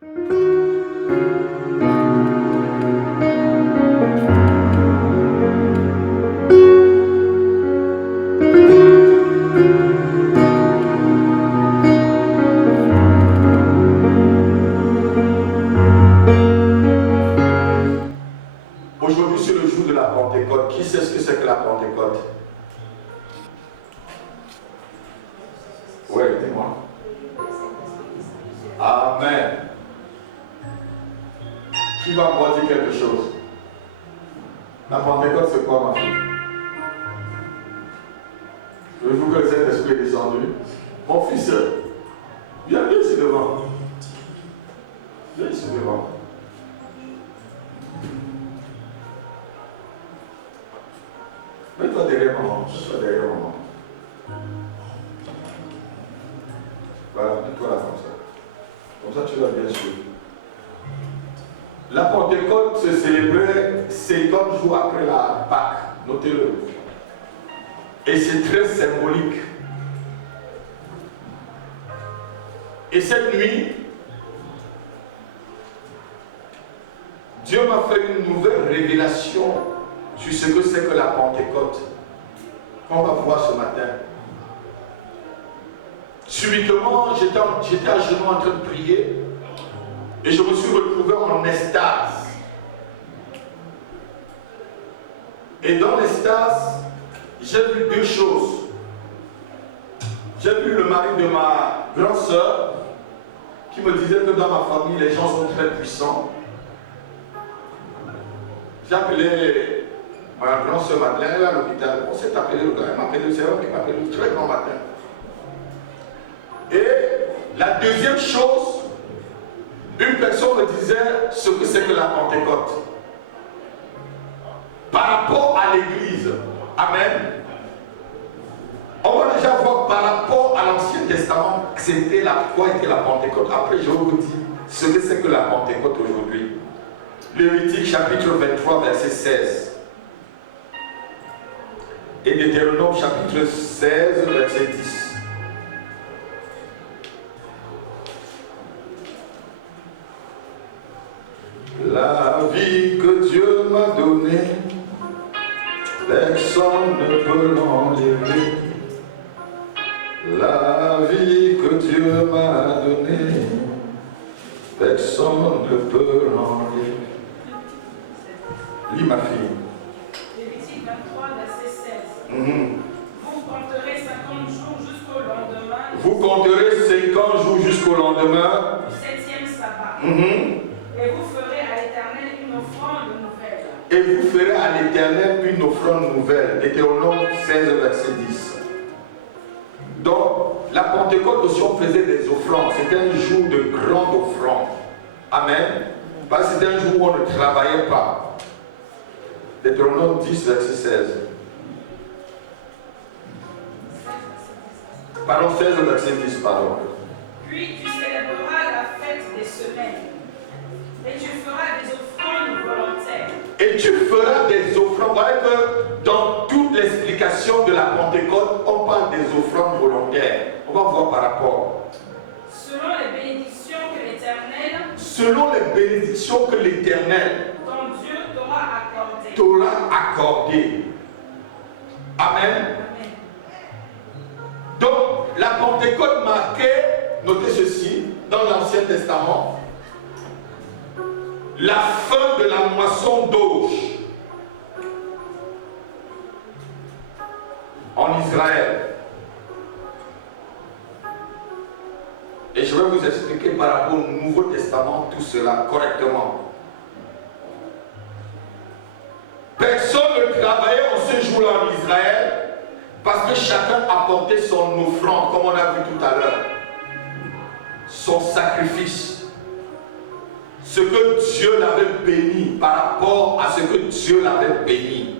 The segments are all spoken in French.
Aujourd'hui, c'est le jour de la Pentecôte. Qui sait ce que c'est que la Pentecôte? Oui, dis-moi. Amen. Qui va me dire quelque chose? La Pentecôte, c'est quoi, ma fille? Voulez-vous que le Saint-Esprit est descendu? Mon fils, viens ici devant. Viens ici devant. Mets-toi derrière maman. Mets-toi derrière maman. Voilà, mets-toi là comme ça. Comme ça, tu vas bien sûr. La Pentecôte se célébrait 50 jours après la Pâque. Notez-le. Et c'est très symbolique. Et cette nuit, Dieu m'a fait une nouvelle révélation sur ce que c'est que la Pentecôte. On va voir ce matin. Subitement, j'étais à genoux en train de prier et je me suis retrouvé en extase. Et dans l'extase, j'ai vu deux choses. J'ai vu le mari de ma grande sœur qui me disait que dans ma famille, les gens sont très puissants. J'ai appelé ma grande sœur Madeleine à l'hôpital. On s'est appelé, elle m'a appelé, c'est elle qui m'a appelé le très grand matin. Et la deuxième chose, une personne me disait ce que c'est que la Pentecôte. Par rapport à l'église. Amen. On va déjà voir par rapport à l'Ancien Testament c'était quoi était la Pentecôte. Après, je vais vous dire ce que c'est que la Pentecôte aujourd'hui. Lévitique chapitre 23, verset 16. Et Deutéronome chapitre 16, verset 10. La vie que Dieu m'a donnée, personne ne peut l'enlever. La vie que Dieu m'a donnée, personne ne peut l'enlever. Lis ma fille. Lévitique 23, verset 16. Vous compterez 50 jours jusqu'au lendemain. Vous compterez 50 jours jusqu'au lendemain. Du 7e sabbat. Et vous ferez à l'Éternel une offrande nouvelle. Et vous ferez à l'Éternel une offrande nouvelle. Deutéronome 16, verset 10. Donc, la Pentecôte aussi, on faisait des offrandes. C'était un jour de grande offrande. Amen. Parce que c'était un jour où on ne travaillait pas. Deutéronome 10, verset 16. Pardon, 16, verset 10, pardon. Puis tu célébreras la fête des semaines. Et tu feras des offrandes volontaires. Et tu feras des offrandes. Vous voyez que dans toute l'explication de la Pentecôte, on parle des offrandes volontaires. On va voir par rapport. Selon les bénédictions que l'Éternel, selon les bénédictions que l'Éternel, ton Dieu, t'aura accordées. Amen. Amen. Donc, la Pentecôte marquait, notez ceci, dans l'Ancien Testament, la fin de la moisson d'orge en Israël. Et je vais vous expliquer par rapport au Nouveau Testament tout cela correctement. Personne ne travaillait en ce jour-là en Israël parce que chacun apportait son offrande, comme on a vu tout à l'heure. Son sacrifice. Ce que Dieu l'avait béni par rapport à ce que Dieu l'avait béni.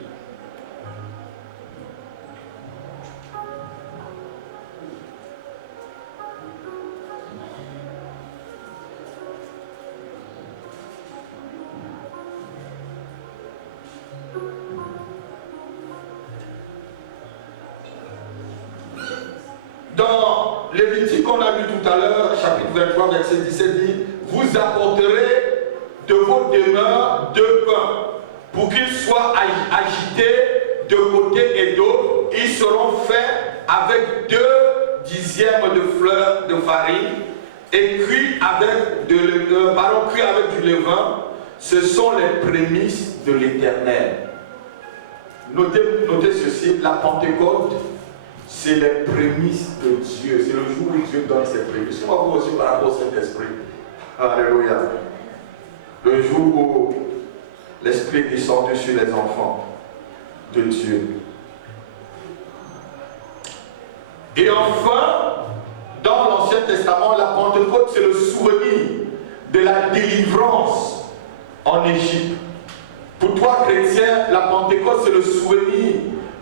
Dans Lévitique qu'on a vu tout à l'heure, chapitre 23, verset 17 dit: vous vous apporterez de vos demeures 2 pains, pour qu'ils soient agités de côté et d'autre. Ils seront faits avec 2 dixièmes de fleurs de farine et cuits avec du levain. Ce sont les prémices de l'Éternel. Notez ceci, la Pentecôte, c'est les prémices de Dieu. C'est le jour où Dieu donne ses prémices. On va voir aussi par rapport au Saint-Esprit. Alléluia. Le jour où l'Esprit est descendu sur les enfants de Dieu. Et enfin, dans l'Ancien Testament, la Pentecôte, c'est le souvenir de la délivrance en Égypte. Pour toi, chrétien, la Pentecôte, c'est le souvenir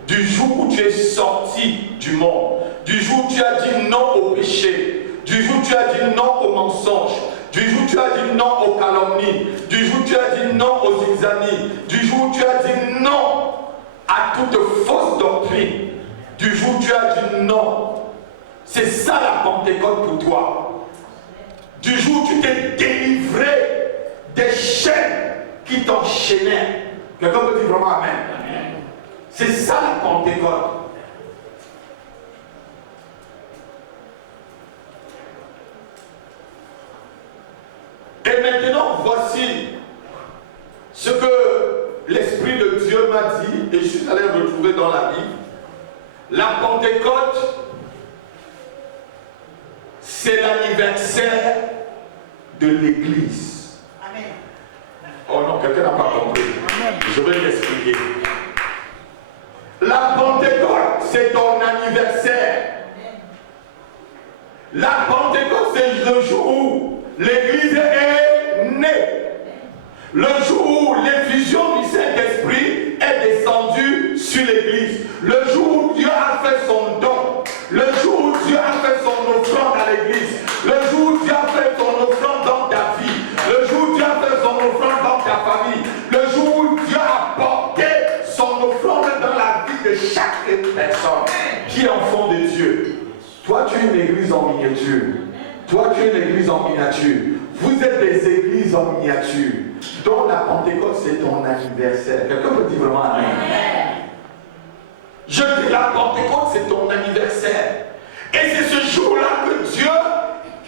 du jour où tu es sorti du monde, du jour où tu as dit non au péché, du jour où tu as dit non au mensonge, du jour où tu as dit non aux calomnies, du jour où tu as dit non aux examis, du jour où tu as dit non à toute fausse doctrine, du jour où tu as dit non. C'est ça la Pentecôte pour toi. Du jour où tu t'es délivré des chaînes qui t'enchaînaient. Quelqu'un peut dire vraiment Amen. C'est ça la Pentecôte. Et maintenant, voici ce que l'Esprit de Dieu m'a dit, et je suis allé retrouver dans la Bible. La Pentecôte, c'est l'anniversaire de l'Église. Amen. Oh non, quelqu'un n'a pas compris. Je vais l'expliquer. La Pentecôte, c'est ton anniversaire. La Pentecôte, c'est le jour où l'Église est née. Le jour où l'effusion du Saint-Esprit est descendue sur l'Église. Le jour où Dieu a fait son don. Le jour où Dieu a fait son offrande à l'Église. Le jour où Dieu a fait son offrande dans ta vie. Le jour où Dieu a fait son offrande dans ta famille. Le jour où Dieu a porté son offrande dans la vie de chaque personne qui est enfant de Dieu. Toi, tu es une église en miniature. Toi, tu es une église en miniature. Vous êtes des églises en miniature. Donc la Pentecôte, c'est ton anniversaire. Quelqu'un peut dire vraiment Amen. Je dis la Pentecôte, c'est ton anniversaire. Et c'est ce jour-là que Dieu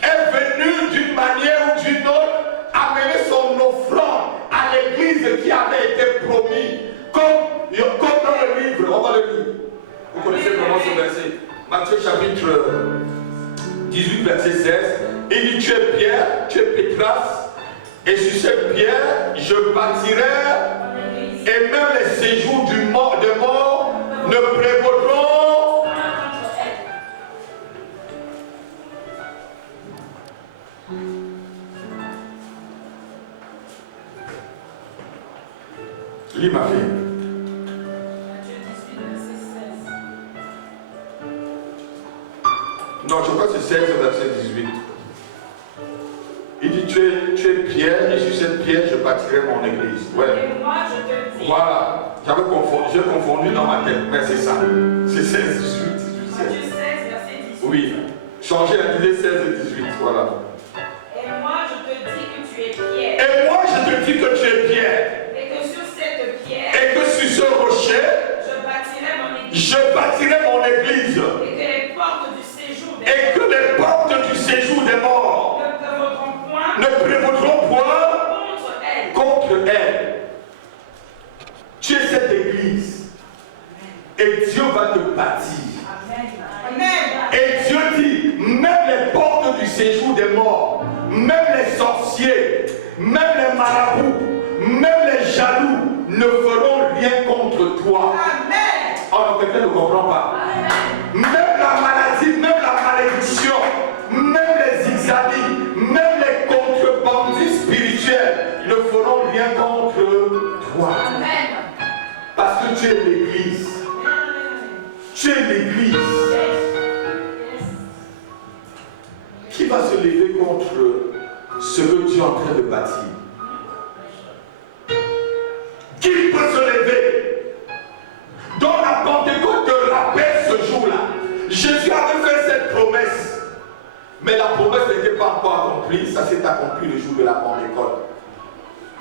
est venu d'une manière ou d'une autre amener son offrande à l'église qui avait été promise. Comme dans le livre, on va le lire. Vous connaissez vraiment ce verset. Matthieu chapitre 18, verset 16. Il dit, tu es Pierre, tu es Pétras, et sur cette pierre, je bâtirai, et même les séjours de mort ne prévaudront. Lis ma fille. Non, je crois que c'est 16, verset 18. Il dit, tu es Pierre, et sur cette pierre, je bâtirai mon église. Ouais. Et moi, je te dis. Voilà. J'ai confondu dans ma tête, mais c'est ça. C'est 16, 18, 18, 16. Matthieu 16, verset 18. Oui. Changez la disait 16 et 18, voilà. Et moi, je te dis que tu es Pierre. Et moi, je te dis que tu es Pierre. Et que sur cette pierre, Et que sur ce rocher, je bâtirai mon église. je bâtirai mon église. Et que les portes du séjour des Et que les portes du séjour des morts ne prévaudront point ne prévaudront point contre elle. Tu es cette église. Et Dieu va te bâtir. Amen. Et Dieu dit, même les portes du séjour des morts, même les sorciers, même les marabouts, même les jaloux ne feront rien contre toi. Amen. Oh non, quelqu'un ne comprend pas. Même la maladie, même la malédiction, même les examens, même les contrebandis spirituels ne feront rien contre toi. Amen. Parce que tu es l'église. Tu es l'église. Qui va se lever contre ce que tu es en train de bâtir? Qui peut se lever? Dans la Pentecôte te rappelle ce jour-là. Jésus avait fait cette promesse. Mais la promesse n'était pas encore accomplie. Ça s'est accompli le jour de la Pentecôte.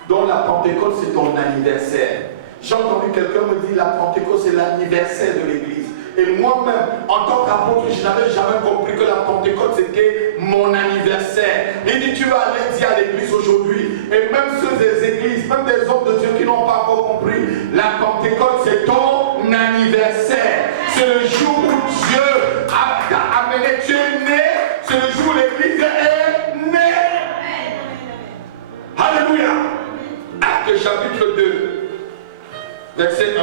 Donc la Pentecôte, c'est ton anniversaire. J'ai entendu quelqu'un me dire la Pentecôte, c'est l'anniversaire de l'Église. Et moi-même, en tant qu'apôtre, je n'avais jamais compris que la Pentecôte, c'était mon anniversaire. Il dit, tu vas aller dire à l'église aujourd'hui, et même ceux des églises, même des hommes de Dieu qui n'ont pas encore compris, la Pentecôte, c'est ton anniversaire. C'est le jour où Dieu t'a amené, tu es né, c'est le jour où l'église est née. Alléluia. Actes chapitre 2, verset 1.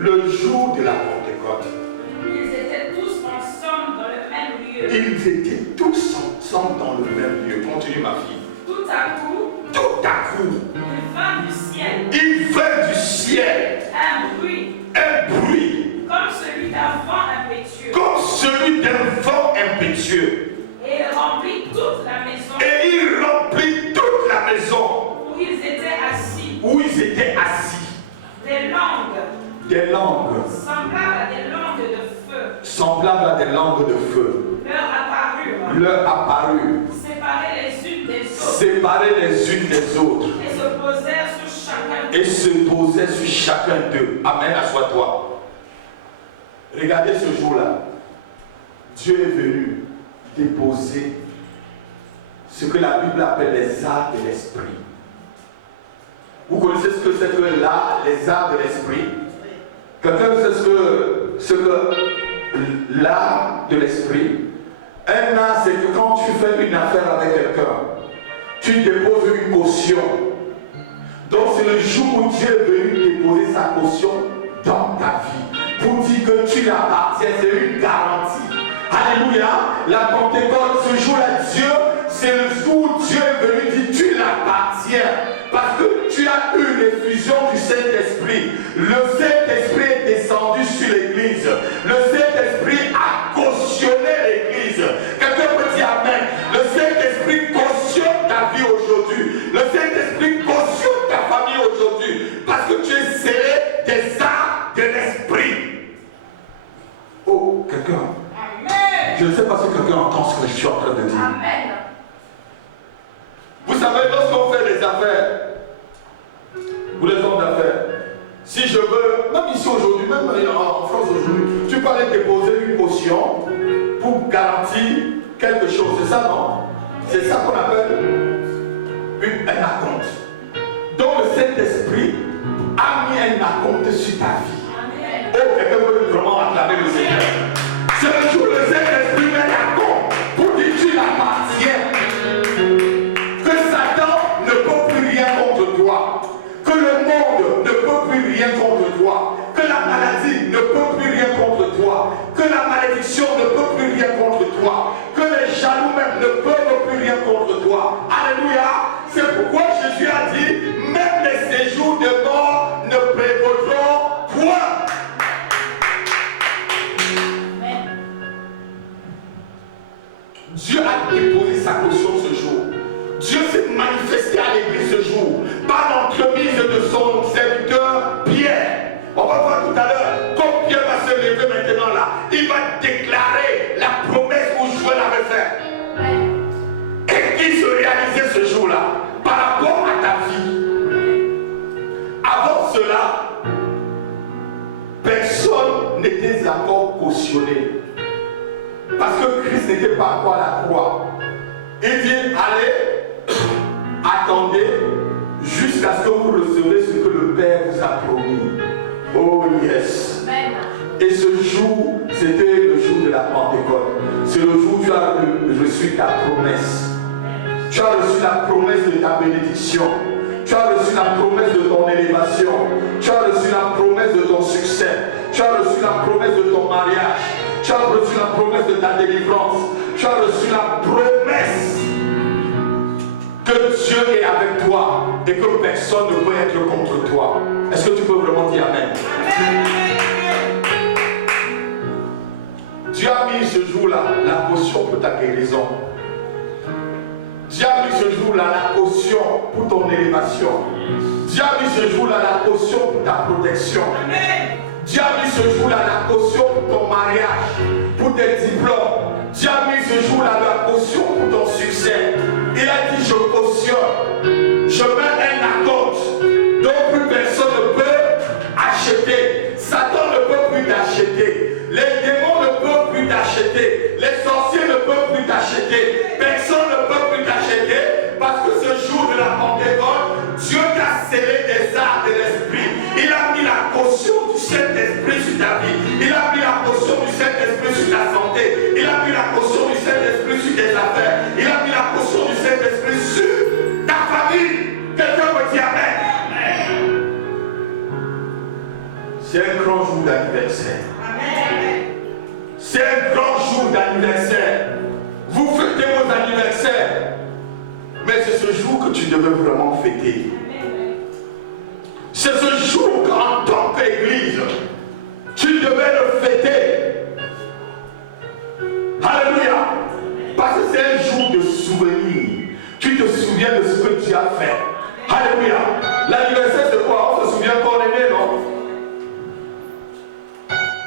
Le jour de la Pentecôte, ils étaient tous ensemble dans le même lieu. Ils étaient tous ensemble dans le même lieu. Continue ma fille. Tout à coup, il vint du ciel un bruit comme celui d'un vent impétueux. Et il remplit toute la maison. Où ils étaient assis. Des langues semblables à des langues de feu leur apparurent séparées les unes des autres et se posaient sur chacun d'eux. Amen, assois-toi. Regardez ce jour-là. Dieu est venu déposer ce que la Bible appelle les arts de l'esprit. Vous connaissez ce que c'est que les arts de l'esprit? Quelqu'un sait ce que l'art de l'esprit? Un art, c'est que quand tu fais une affaire avec quelqu'un, tu déposes une caution. Donc c'est le jour où Dieu est venu déposer sa caution dans ta vie. Pour dire que tu l'appartiens, c'est une garantie. Alléluia. La Pentecôte, ce jour-là, Dieu, c'est le jour où Dieu est venu dire tu l'appartiens. Parce que tu as eu l'effusion du Saint-Esprit. Le Saint-Esprit est descendu sur l'Église. Le Saint-Esprit a cautionné l'Église. Quelqu'un peut dire Amen. Le Saint-Esprit cautionne ta vie aujourd'hui. Le Saint-Esprit cautionne ta famille aujourd'hui. Parce que tu es scellé des arts de l'Esprit. Oh, quelqu'un. Amen. Je ne sais pas si quelqu'un entend ce que je suis en train de dire. Amen. Vous savez, lorsqu'on fait des affaires, vous les hommes d'affaires, si je veux, même ici aujourd'hui, même en France aujourd'hui, tu peux aller déposer une caution pour garantir quelque chose. C'est ça, non? C'est ça qu'on appelle un acompte. Donc le Saint-Esprit a mis un acompte sur ta vie. Amen. Oh, quelqu'un peut vraiment acclamer le Seigneur. C'est le jour où le Saint-Esprit met un acompte pour dire tu l'appartiens. Que le monde ne peut plus rien contre toi, que la maladie ne peut plus rien contre toi, que la malédiction ne peut plus rien contre toi, que les jaloux même ne peuvent plus rien contre toi. Alléluia. C'est pourquoi Jésus a dit, même les séjours de mort ne prévaudront point. Dieu a déposé sa caution ce jour. Dieu s'est manifesté à l'église ce jour par l'entremise de son serviteur Pierre. On va voir tout à l'heure, comme Pierre va se lever maintenant là, il va déclarer la promesse où Joël avait faite. Et qui se réalisait ce jour-là par rapport à ta vie. Avant cela, personne n'était encore cautionné. Parce que Christ n'était pas encore à la croix. Il dit, allez, attendez jusqu'à ce que vous recevez ce que le Père vous a promis. Oh yes. Amen. Et ce jour, c'était le jour de la Pentecôte. C'est le jour où tu as reçu ta promesse. Tu as reçu la promesse de ta bénédiction. Tu as reçu la promesse de ton élévation. Tu as reçu la promesse de ton succès. Tu as reçu la promesse de ton mariage. Tu as reçu la promesse de ta délivrance. Tu as reçu la promesse que Dieu est avec toi et que personne ne peut être contre toi. Est-ce que tu peux vraiment dire Amen? Amen. Dieu a mis ce jour-là la caution pour ta guérison. Dieu a mis ce jour-là la caution pour ton élévation. Dieu a mis ce jour-là la caution pour ta protection. Dieu a mis ce jour-là la caution pour ton mariage, pour tes diplômes. Dieu a mis ce jour-là la caution pour ton succès. Il a dit, je cautionne. Je mets un acompte dont plus personne ne peut acheter. Satan ne peut plus t'acheter. Les démons ne peuvent plus t'acheter. Les sorciers ne peuvent plus t'acheter. Personne ne peut plus t'acheter. Parce que ce jour de la Pentecôte, Dieu t'a scellé des arts de l'esprit. Il a mis la caution du Saint-Esprit sur ta vie. Il a mis la caution du Saint-Esprit sur ta santé. Il a mis la caution du Saint-Esprit sur tes affaires. Il a mis la caution du Saint-Esprit sur ta famille. Quelqu'un me dit Amen. C'est un grand jour d'anniversaire. C'est un grand jour d'anniversaire. Vous fêtez vos anniversaires. Mais c'est ce jour que tu devais vraiment fêter. C'est ce jour qu'en tant qu'église, tu devais le fêter. Alléluia. Parce que c'est un jour de souvenir. Tu te souviens de ce que tu as fait. Alléluia. L'anniversaire c'est quoi? On se souvient qu'on est né, non?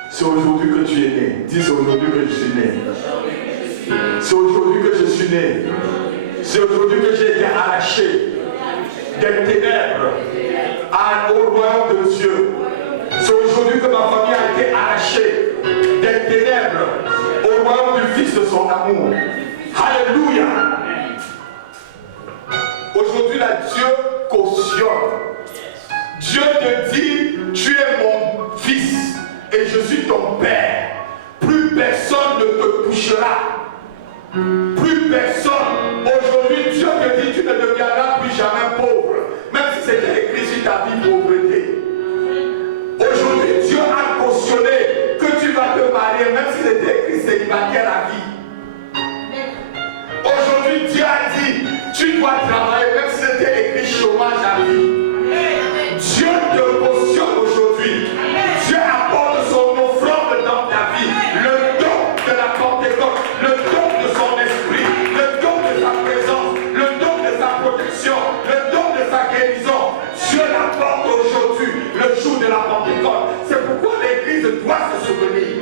C'est aujourd'hui que tu es né. Dis c'est aujourd'hui que je suis né. C'est aujourd'hui que je suis né. C'est aujourd'hui que j'ai été arraché des ténèbres au royaume de Dieu. C'est aujourd'hui que ma famille a été arrachée des ténèbres au royaume du Fils de son amour. Alléluia. Aujourd'hui, là, Dieu cautionne. Dieu te dit, tu es mon fils et je suis ton père. Plus personne ne te touchera. Plus personne. Aujourd'hui, Dieu te dit, tu ne deviendras plus jamais pauvre. Même si c'était écrit sur ta vie, pauvreté. Aujourd'hui, Dieu a cautionné que tu vas te marier, même si c'était écrit célibataire à vie. Aujourd'hui, Dieu a dit, tu dois travailler, même si c'était écrit chômage à vie. Dieu te cautionne aujourd'hui. Dieu apporte son offrande dans ta vie. Le don de la Pentecôte, le don de son esprit, le don de sa présence, le don de sa protection, le don de sa guérison. Dieu l'apporte aujourd'hui, le jour de la Pentecôte. C'est pourquoi l'église doit se souvenir.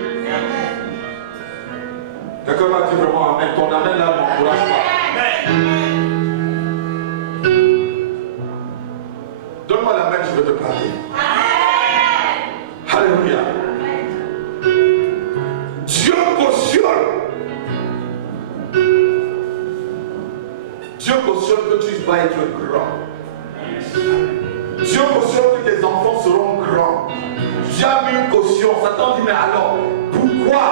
Quelqu'un m'a dit vraiment Amen. Ton Amen là ne m'encourage pas. Donne-moi la main, je vais te parler. Alléluia. Dieu cautionne. Dieu cautionne que tu vas être grand. Dieu cautionne que tes enfants seront grands. Dieu a mis une caution. Satan dit mais alors, pourquoi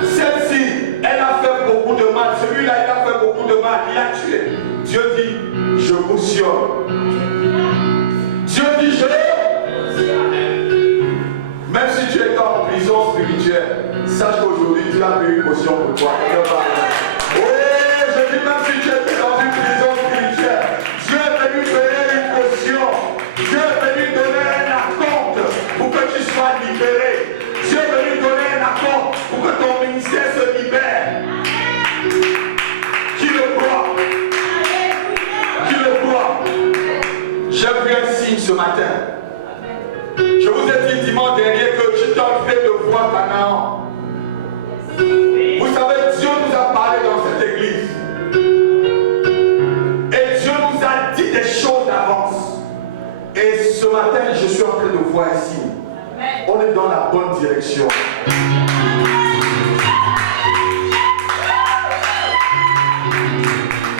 celle-ci, elle a fait beaucoup de mal. Celui-là, il a fait beaucoup de mal. Il a tué. Dieu dit, je cautionne. Dieu dit, même si tu es en prison spirituelle, sache qu'aujourd'hui, Dieu a payé une caution pour toi. Oh, je dis, même si tu es dans une prison spirituelle, Dieu est venu payer une caution. Dieu est venu donner un acompte pour que tu sois libéré. Dieu est venu donner un acompte pour que ton ministère se libère. Qui le croit? Qui le croit? J'ai vu un signe ce matin. Je vous ai dit dimanche dernier que j'étais en train de voir Canaan. Vous savez, Dieu nous a parlé dans cette église. Et Dieu nous a dit des choses d'avance. Et ce matin, je suis en train de voir un signe. On est dans la bonne direction.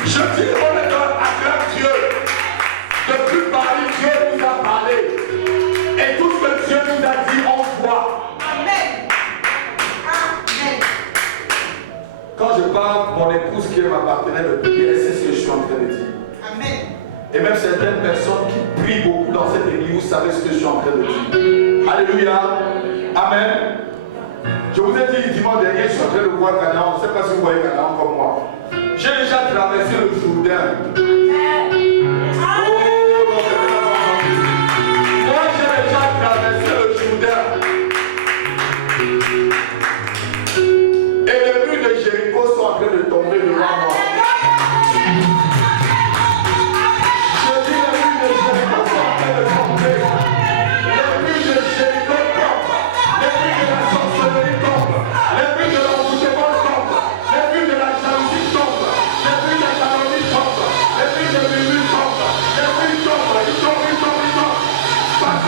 Je dis, on est dans acclame Dieu. Depuis Paris, Dieu nous a parlé. Et tout ce que Dieu nous a dit, on voit. Amen. Amen. Quand je parle, mon épouse qui est ma partenaire de prière, c'est ce que je suis en train de dire. Amen. Et même certaines personnes qui prient beaucoup dans cette église, vous savez ce que je suis en train de dire. Alléluia. Amen. Je vous ai dit dimanche dernier, je suis en train de voir Canaan. Je ne sais pas si vous voyez Canaan comme moi. J'ai déjà traversé le Jourdain. Moi, j'ai déjà traversé le Jourdain. Et les murs de Jéricho sont en train de tomber devant moi. Je dis les murs de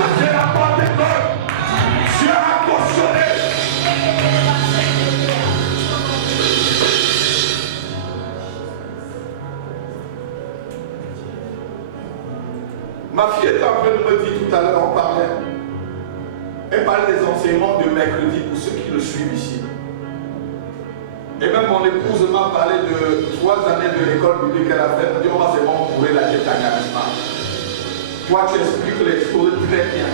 que c'est la Pentecôte. Dieu a cautionné. Ma fille était en train de me dire tout à l'heure, on parlait. Elle parlait des enseignements de mercredi pour ceux qui le suivent ici. Et même mon épouse m'a parlé de 3 années de l'école publique qu'elle a fait. Elle m'a dit, on va seulement courir la tête à Garisma. Toi, tu expliques les choses très bien.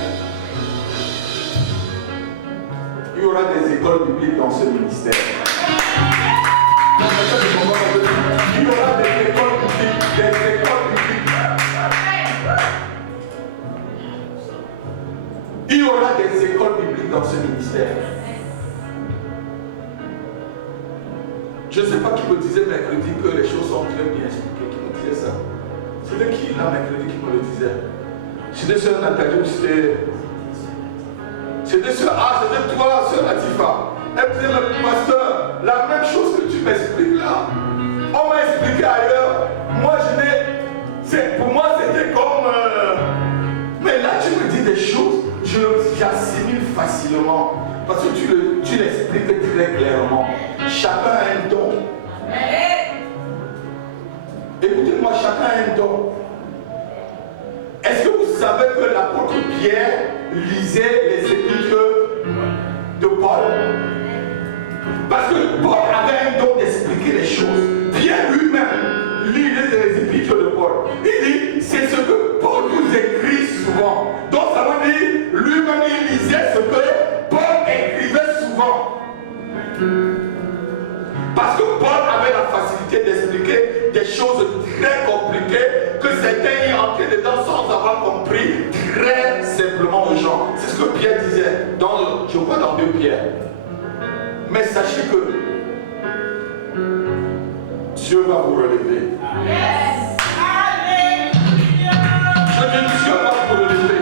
Il y aura des écoles publiques dans ce ministère. Il y aura des écoles publiques, des écoles publiques. Il y aura des écoles bibliques dans ce ministère. Je ne sais pas qui me disait mercredi que les choses sont très bien expliquées. Qui me disait ça? C'était qui là mercredi qui me le disait? C'était sœur Nathalie ou c'était sœur. Ah, c'était toi, sœur Latifa. Elle me disait, mais pasteur, la même chose que tu m'expliques là. On m'a expliqué ailleurs. Moi, pour moi, c'était comme. Mais là, tu me dis des choses. J'assimile facilement parce que tu l'expliques très clairement. Chacun a un don. Écoutez-moi, chacun a un don. Est-ce que vous savez que l'apôtre Pierre lisait les épîtres de Paul? Parce que Paul avait un don d'expliquer les choses. Pierre lui-même lisait les épîtres de Paul. Il dit, c'est ce que Paul vous écrit souvent. Donc ça veut dire, lui-même il lisait ce que Paul écrivait souvent. Parce que Paul avait la facilité d'expliquer des choses très compliquées que certains y entraient dedans sans avoir compris très simplement aux gens. C'est ce que Pierre disait, je crois dans 2 Pierre. Mais sachez que Dieu va vous relever. Yes. Je dis Dieu va vous relever.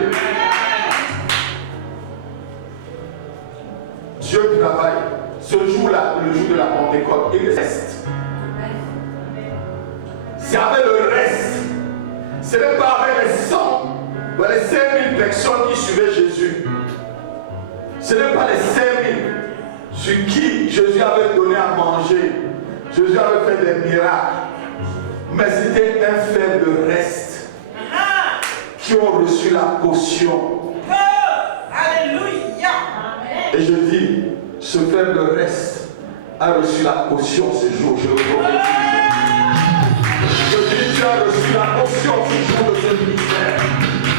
Dieu travaille. Ce jour-là, le jour de la Pentecôte, il reste. C'est avec le reste. Ce n'est pas avec les 100, les 5000 personnes qui suivaient Jésus. Ce n'est pas les 5000 sur qui Jésus avait donné à manger. Jésus avait fait des miracles. Mais c'était un faible reste qui ont reçu la caution. Alléluia. Et je dis, ce faible reste a reçu la caution ce jour. Je le prophétise. Je dis, tu as reçu la caution ce jour de ce ministère.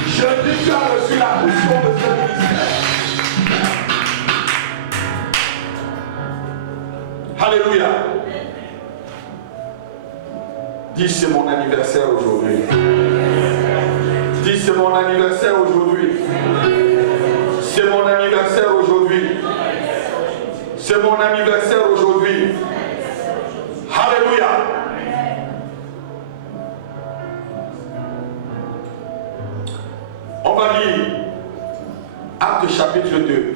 Je dis, tu as reçu la caution de ce ministère. Alléluia. Dis, c'est mon anniversaire aujourd'hui. Dis, c'est mon anniversaire aujourd'hui. C'est mon anniversaire aujourd'hui. C'est mon anniversaire aujourd'hui. Alléluia. On va lire Actes chapitre 2.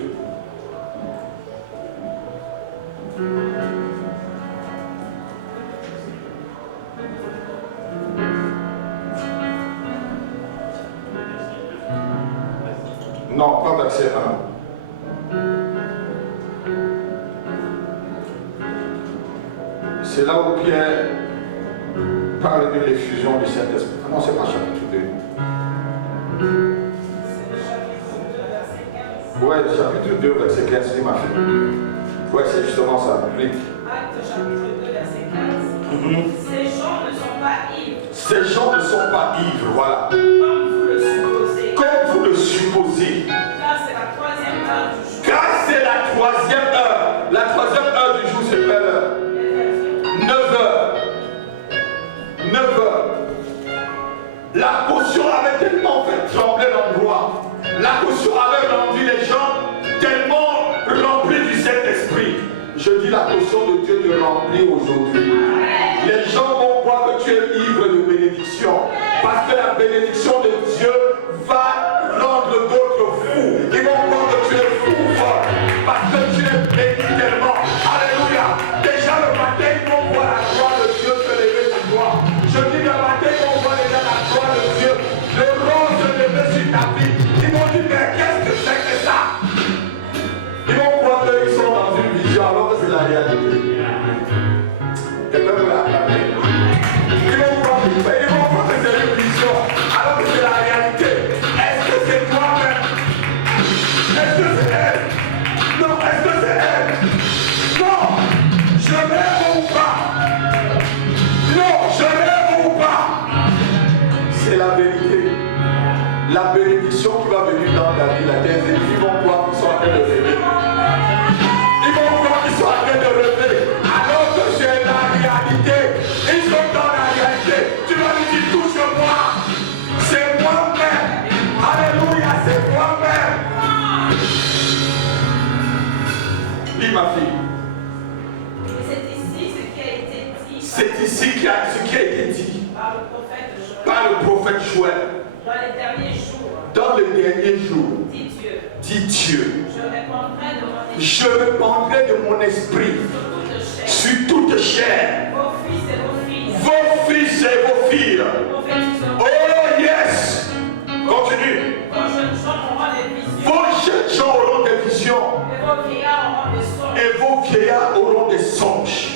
Non, pas verset 1. C'est là où Pierre parle de l'effusion du Saint-Esprit. Non, c'est pas chapitre 2. Ouais, chapitre 2, verset 15, c'est ma fille. Ouais, c'est justement ça. Oui. Acte chapitre 2, verset 15. Ces gens ne sont pas ivres. Ces gens ne sont pas ivres, voilà. Comme vous le supposez. Comme vous le supposez. Car c'est la 3e heure du jour. Car c'est la 3e heure. La 3e heure du jour, c'est quelle heure? 9 heures. 9 heures. La caution avait tellement fait trembler l'endroit. La caution avait rendu les gens tellement remplis du Saint-Esprit. Je dis, la caution de Dieu te remplit aujourd'hui. Les gens vont croire que tu es ivre de bénédiction. Parce que la bénédiction de Dieu va rendre d'autres fous. Ils vont croire que tu es fou fort. Parce que tu es béni tellement. Alléluia. Déjà le matin, ils vont voir la gloire de Dieu se lever sur toi. Je dis, le matin, ils vont voir déjà la gloire de Dieu. Le rose se lever sur ta vie. Ils vont dire, mais Lis ma fille. C'est ici ce qui a été dit. C'est ici ce qui a été dit Par le prophète Joël. par le prophète Joël. Dans les derniers jours. Dans les derniers jours, Dit Dieu. dit Dieu, Je répandrai de mon esprit. je répandrai de mon esprit sur toute chair. Vos fils et vos filles. Vos fils et vos filles. Prophétiseront. Oh yes! Continue. Vos jeunes gens auront des visions. Vos jeunes gens auront des visions. Et vos vieillards auront des songes. Et vos vieillards auront des songes.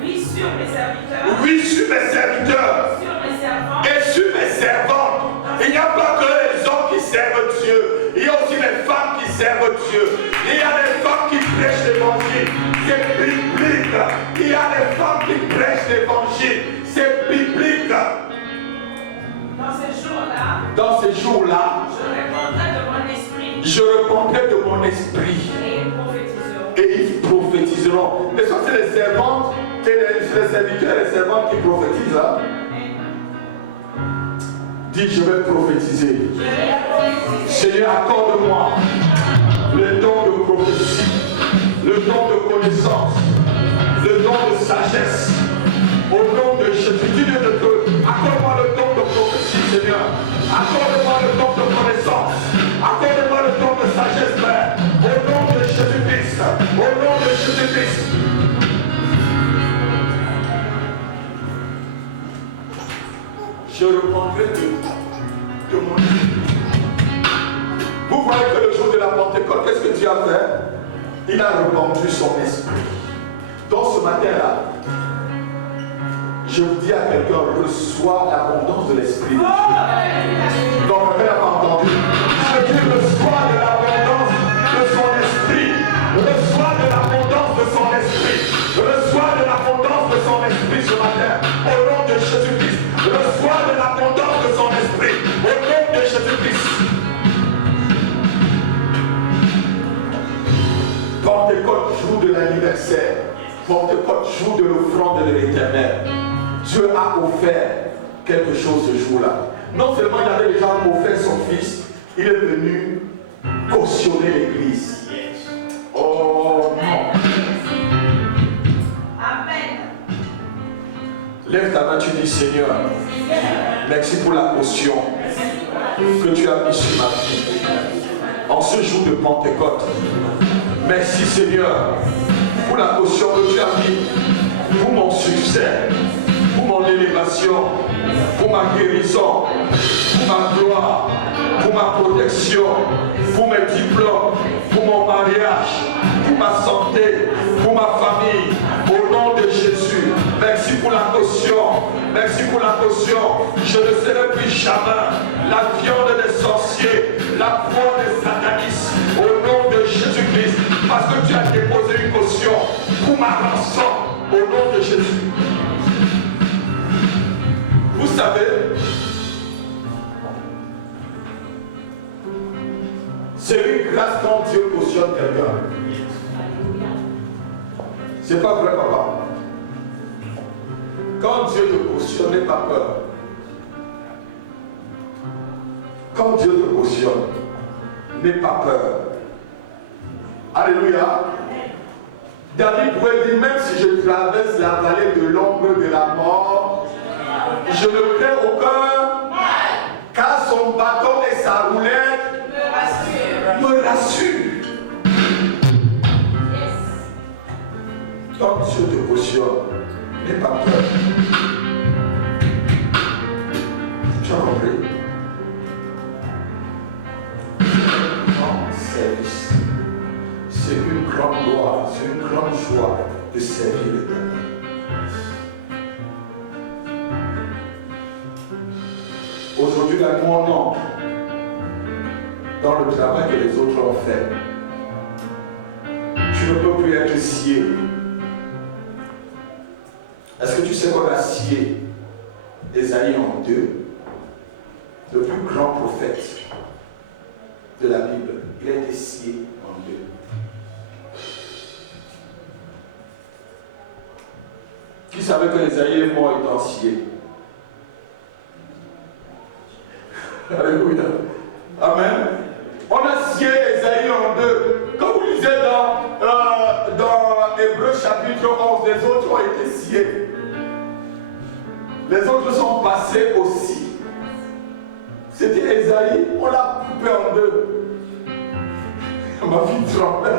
Oui, sur mes serviteurs. Oui, sur mes serviteurs Sur mes servants. et sur mes servantes. Il n'y a pas que les hommes qui servent Dieu. Il y a aussi les femmes qui servent Dieu. Il y a les femmes qui prêchent l'évangile. C'est biblique. Il y a les femmes qui prêchent l'évangile. C'est biblique. Dans ces jours-là. Dans ces jours-là, Je répandrai de mon esprit. je répondrai de mon esprit. Et ils prophétiseront. Et ils prophétiseront. Mais ça, c'est les servantes et les serviteurs et les servantes qui prophétisent. Hein? Dis, je vais prophétiser. Seigneur, accorde-moi le don de prophétie, le don de connaissance, le don de sagesse. Au nom de Jésus, dis-le de Dieu, accorde-moi le don de prophétie, Seigneur. Accorde-moi le don de connaissance. Accorde-moi le don de sagesse, Père. Au nom de Jésus-Christ. Au nom de Jésus-Christ. Je reprendrai de mon vie. Vous voyez que le jour de la Pentecôte, qu'est-ce que Dieu a fait? Il a répandu son esprit. Donc ce matin-là, je vous dis à quelqu'un, reçois l'abondance de l'esprit. Donc, quelqu'un n'a pas entendu. Je dis, reçois de l'abondance de son esprit. Reçois de l'abondance de son esprit. Reçois de l'abondance de son esprit ce matin. Au nom de Jésus-Christ. Reçois de l'abondance de son esprit. Au nom de Jésus-Christ. Pentecôte, jour de l'anniversaire. Pentecôte, jour de l'offrande de l'Éternel. Dieu a offert quelque chose ce jour-là. Non seulement il avait déjà offert son fils, il est venu cautionner l'église. Oh non. Amen. Lève ta main, tu dis Seigneur, merci pour la caution que tu as mis sur ma vie. En ce jour de Pentecôte, merci Seigneur pour la caution que tu as mis pour mon succès, pour mon élévation, pour ma guérison, pour ma gloire, pour ma protection, pour mes diplômes, pour mon mariage, pour ma santé, pour ma famille, au nom de Jésus. Merci pour la caution, merci pour la caution. Je ne serai plus jamais la viande des sorciers, la proie des satanistes, au nom de Jésus-Christ, parce que tu as déposé une caution pour ma rançon, au nom de Jésus. Vous savez, c'est une grâce quand Dieu cautionne quelqu'un. C'est pas vrai, papa. Quand Dieu te cautionne, n'aie pas peur. Quand Dieu te cautionne, n'aie pas peur. Alléluia. David pouvait dire, même si je traverse la vallée de l'ombre de la mort, je ne crains aucun, car son bâton et sa roulette me rassurent. Quand Dieu te cautionne, n'aie pas peur. Tu as compris? Service. C'est une grande gloire, c'est une grande joie de servir l'Éternel. Aujourd'hui, là, nous on entre dans le travail que les autres ont fait. Tu ne peux plus être scié. Est-ce que tu sais qu'on a scié Ésaïe en deux? Le plus grand prophète de la Bible, il a été scié en deux. Qui savait que Ésaïe est mort étant scié? Alléluia. Amen. On a scié chapitre 11, les autres ont été sciés. Les autres sont passés aussi. C'était Esaïe, on l'a coupé en deux. Ma vie tremble.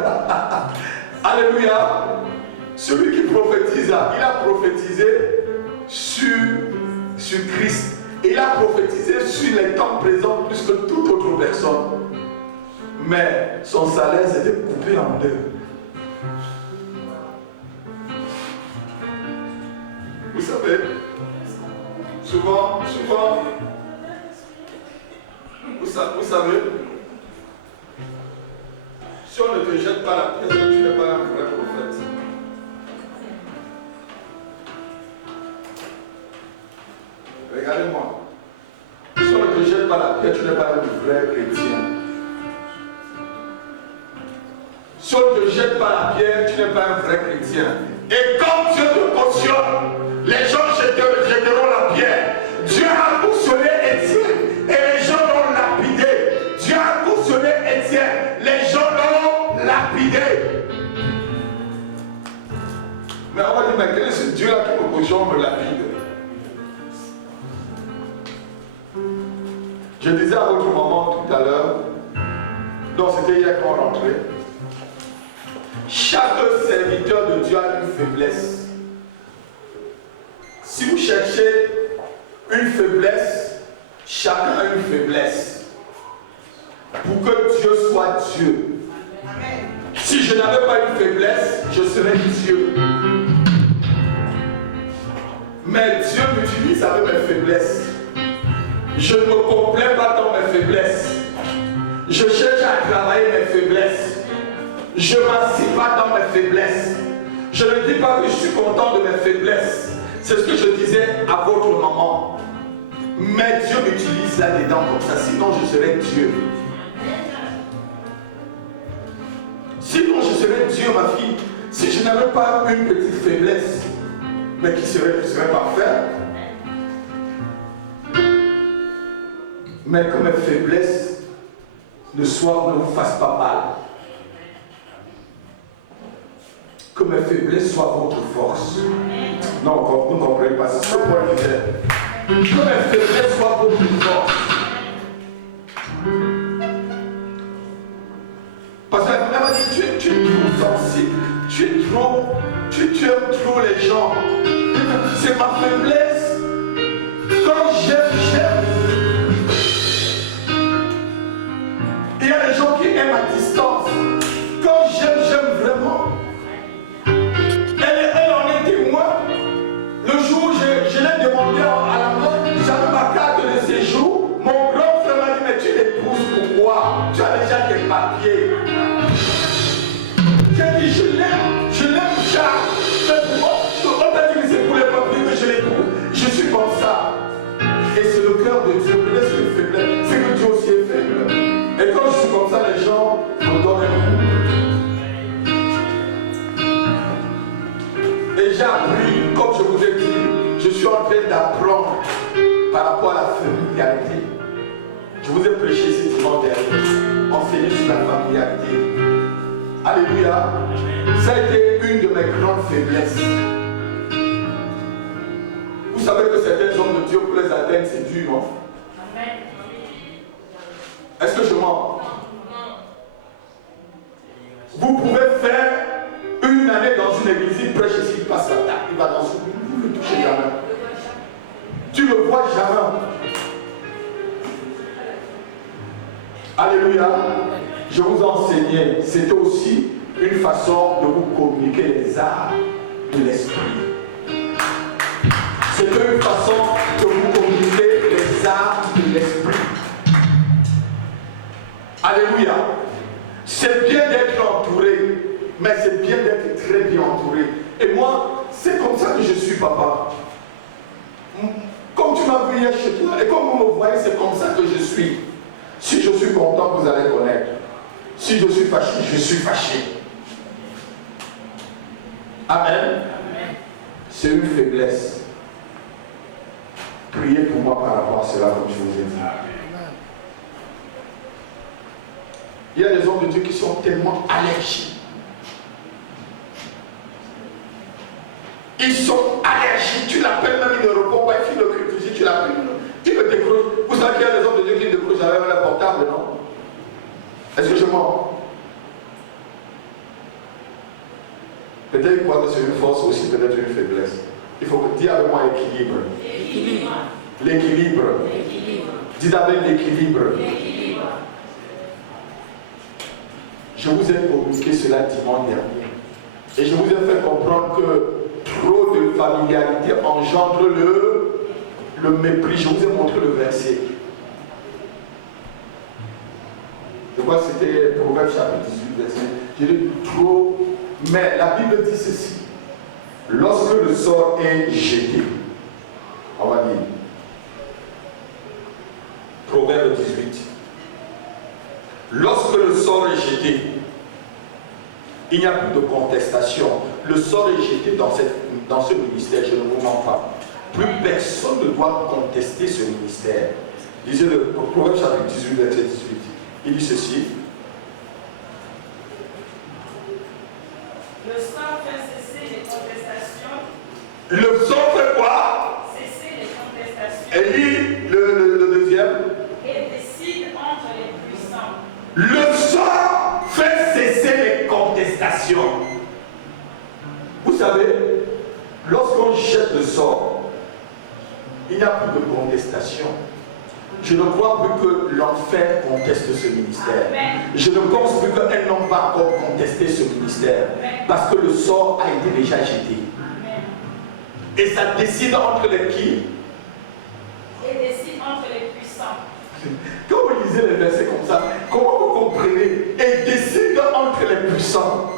Alléluia. Celui qui prophétisa, il a prophétisé sur Christ. Il a prophétisé sur les temps présents plus que toute autre personne. Mais son salaire s'était coupé en deux. Vous savez, souvent, vous savez, si on ne te jette pas la pièce, tu n'es pas un vrai prophète. Regardez-moi. Si on ne te jette pas la pièce, tu n'es pas un vrai chrétien. Si on ne te jette pas la pierre, tu n'es pas un vrai chrétien. Et comme Dieu te cautionne, les gens jetteront la pierre. Dieu a cautionné Étienne et les gens l'ont lapidé. Dieu a cautionné Étienne, les gens l'ont lapidé. Mais on va dire, mais quel est ce Dieu-là qui me cautionne, me lapide? Je disais à votre maman tout à l'heure, donc c'était hier qu'on rentrait. Chaque serviteur de Dieu a une faiblesse. Si vous cherchez une faiblesse, chacun a une faiblesse. Pour que Dieu soit Dieu. Si je n'avais pas une faiblesse, je serais Dieu. Mais Dieu m'utilise avec mes faiblesses. Je ne me complais pas dans mes faiblesses. Je cherche à travailler mes faiblesses. Je ne m'assieds pas dans mes faiblesses. Je ne dis pas que je suis content de mes faiblesses. C'est ce que je disais à votre maman. Mais Dieu m'utilise là-dedans comme ça. Sinon, je serais Dieu. Sinon, je serais Dieu, ma fille. Si je n'avais pas une petite faiblesse, mais qui serait parfaite. Mais que mes faiblesses ne vous fassent pas mal. Que mes faiblesses soient votre force. Non, vous ne comprenez pas, c'est ce que moi je disais. Que mes faiblesses soient votre force. Parce qu'elle m'a dit, tu es trop sensible, tu aimes trop les gens. C'est ma faiblesse. Quand j'aime. Il y a des gens qui aiment à distance. Quand j'aime vraiment. Elle en est témoin. Le jour où je l'ai demandé à la main, j'avais ma carte de séjour. Mon grand frère m'a dit, mais tu l'épouses pourquoi? Tu as déjà tes papiers. J'ai dit, je l'aime Jacques. Mais pourquoi? On t'a dit que c'est pour les papiers que je l'épouse. Je suis comme ça. Et c'est le cœur de Dieu. Peut-être que c'est faible. C'est que Dieu aussi est faible. Et quand je suis comme ça, les gens me donnent un coup. Et j'ai appris, comme je vous ai dit, je suis en train d'apprendre par rapport à la familiarité. Je vous ai prêché ce dimanche dernier, enseigné sur la familiarité. Alléluia. Ça a été une de mes grandes faiblesses. Vous savez que certains hommes de Dieu, pour les atteindre, c'est dur, non? Est-ce que je mens? Vous pouvez faire une année dans une église, il prêche ici, il passe la table, il va dans une église, vous ne le touchez jamais. Tu ne le vois jamais. Alléluia. Je vous ai enseigné, c'était aussi une façon de vous communiquer les arts de l'esprit. C'était une façon de vous communiquer les arts de l'esprit. Alléluia. C'est bien d'être entouré, mais c'est bien d'être très bien entouré. Et moi, c'est comme ça que je suis, papa. Comme tu m'as vu hier chez toi, et comme vous me voyez, c'est comme ça que je suis. Si je suis content, vous allez connaître. Si je suis fâché, je suis fâché. Amen. C'est une faiblesse. Priez pour moi par rapport à cela, comme je vous ai dit. Il y a des hommes de Dieu qui sont tellement allergiques. Ils sont allergiques. Tu l'appelles même, il ne répond pas. Il finit de critiquer, tu l'appelles. Il me décroche. Vous savez qu'il y a des hommes de Dieu qui ne décrochent jamais un portable, non? Est-ce que je mens? Peut-être qu'il croit que c'est une force aussi, peut-être une faiblesse. Il faut que dire avec moi équilibre. L'équilibre. Dites avec l'équilibre. Je vous ai communiqué cela dimanche dernier. Et je vous ai fait comprendre que trop de familiarité engendre le mépris. Je vous ai montré le verset. Je crois que c'était Proverbe chapitre 18, verset. J'ai dit trop. Mais la Bible dit ceci. Lorsque le sort est jeté, on va dire. Proverbe 18. Lorsque le sort est jeté, il n'y a plus de contestation. Le sort est jeté dans ce ministère, je ne vous mens pas. Plus personne ne doit contester ce ministère. Lisez le Proverbe chapitre 18, verset 18. Il dit ceci. Le sort fait cesser les contestations. Le sort fait quoi? Cesser les contestations. Et lit le deuxième. Et décide entre les puissants. Le sort fait cesser les contestations. Vous savez, lorsqu'on jette le sort, il n'y a plus de contestation. Je ne crois plus que l'enfer conteste ce ministère. Amen. Je ne pense plus qu'un homme va encore contester ce ministère. Amen. Parce que le sort a été déjà jeté. Amen. Et ça décide entre les qui? Et décide entre les puissants. Quand vous lisez les versets comme ça, comment vous comprenez? Et décide entre les puissants.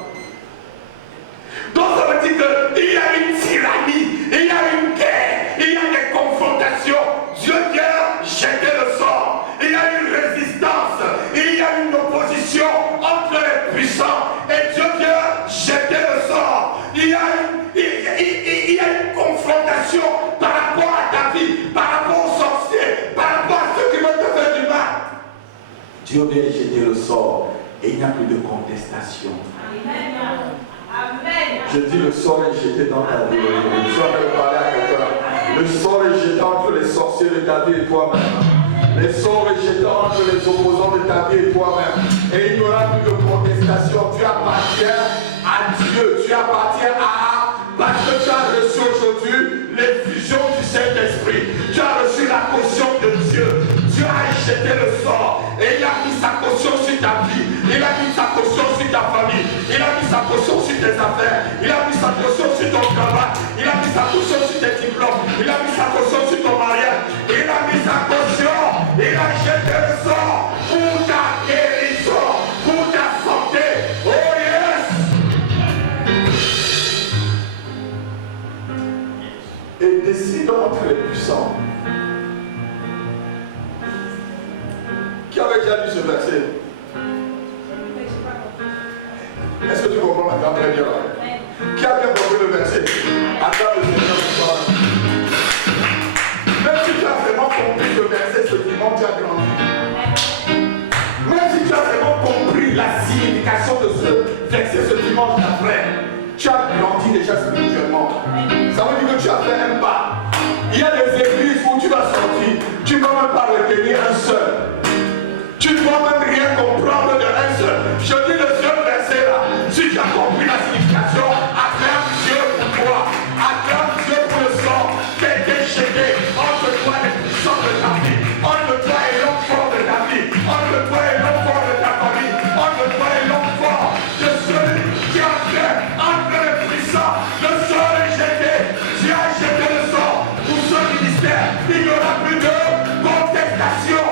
Donc ça veut dire qu'il y a une tyrannie, il y a une guerre, il y a des confrontations. Dieu vient jeter le sort. Il y a une résistance, il y a une opposition entre les puissants. Et Dieu vient jeter le sort. Il y a une confrontation par rapport à ta vie, par rapport aux sorciers, par rapport à ceux qui veulent te faire du mal. Dieu vient jeter le sort et il n'y a plus de contestation. Amen. Amen. Je dis le sort est jeté dans ta vie. Je suis en train de parler à quelqu'un. Le sort est jeté entre les sorciers de ta vie et toi-même. Le sort est jeté entre les opposants de ta vie et toi-même. Et il n'y aura plus de contestation. Tu appartiens à Dieu. Tu appartiens à... Parce que tu as reçu aujourd'hui l'effusion du Saint-Esprit. Tu as reçu la caution de Dieu. Dieu a jeté le sort. Et il a mis sa caution sur ta vie. Il a mis sa caution sur ta famille. Il a mis sa caution sur tes affaires. Il a mis sa caution sur ton travail. Il a mis sa caution sur tes diplômes. Il a mis sa caution sur ton mariage. Il a mis sa caution. Il a jeté le sort pour ta guérison, pour ta santé. Oh yes! Et décide entre les puissants. Qui avait déjà lu ce verset? Est-ce que tu comprends maintenant très bien là? Qui a bien compris le verset? Attends le Seigneur ce soir. Même si tu as vraiment compris le verset ce dimanche, tu as grandi. Même si tu as vraiment compris la signification de ce verset ce dimanche d'après, tu as grandi déjà spirituellement. Ça veut dire que tu as fait un pas. Il y a des églises où tu vas sortir, tu ne vas même pas retenir un seul. Tu ne dois même rien comprendre de un seul. Je dis le seul verset là. Si tu as compris la signification, acclame Dieu pour toi. Acclame Dieu pour le sang qui a été jeté entre toi et les puissants de ta vie. Entre toi et l'homme fort de ta vie. Entre toi et l'homme fort de ta famille. Entre toi et l'homme fort de celui qui a fait entre les puissants. Le sang est jeté. Tu as jeté le sang pour ce ministère. Il n'y aura plus de contestation.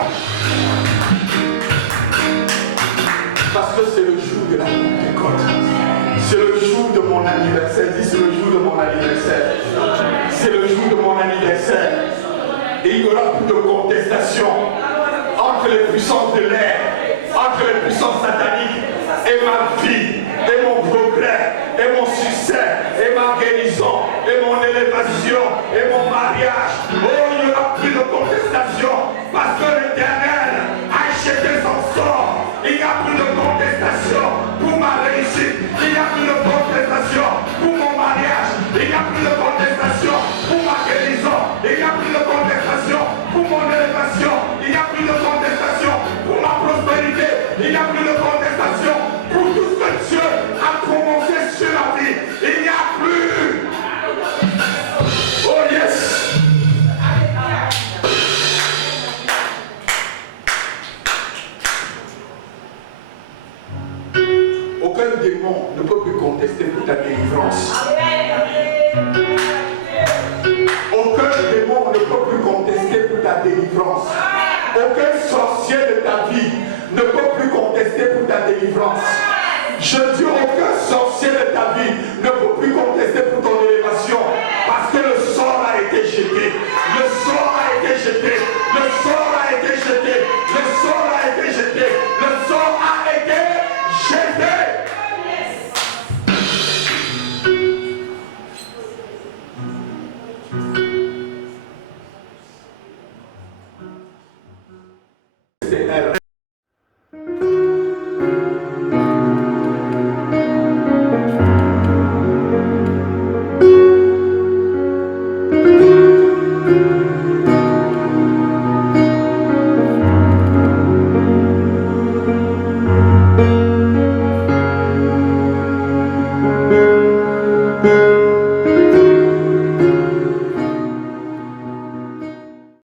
Parce que c'est le jour de la Pentecôte. C'est le jour de mon anniversaire. Dis, c'est le jour de mon anniversaire. C'est le jour de mon anniversaire. Et il n'y aura plus de contestation entre les puissances de l'air, entre les puissances sataniques et ma vie, et mon progrès, et mon succès, et ma guérison, et mon élévation, et mon mariage. Oh, il n'y aura plus de contestation parce que l'Éternel a jeté son sort. Il n'y a plus de contestation pour ma réussite. Il n'y a plus de contestation pour mon mariage. Il n'y a plus de contestation Aucun démon ne peut plus contester pour ta délivrance. Aucun démon ne peut plus contester pour ta délivrance. Aucun sorcier de ta vie ne peut plus contester pour ta délivrance. Je dis aucun sorcier de ta vie ne peut plus contester pour ton élévation. Parce que le sort a été jeté. Le sort a été jeté. Le sort a été jeté. Le sort a été jeté. Le sort a été jeté. C'est un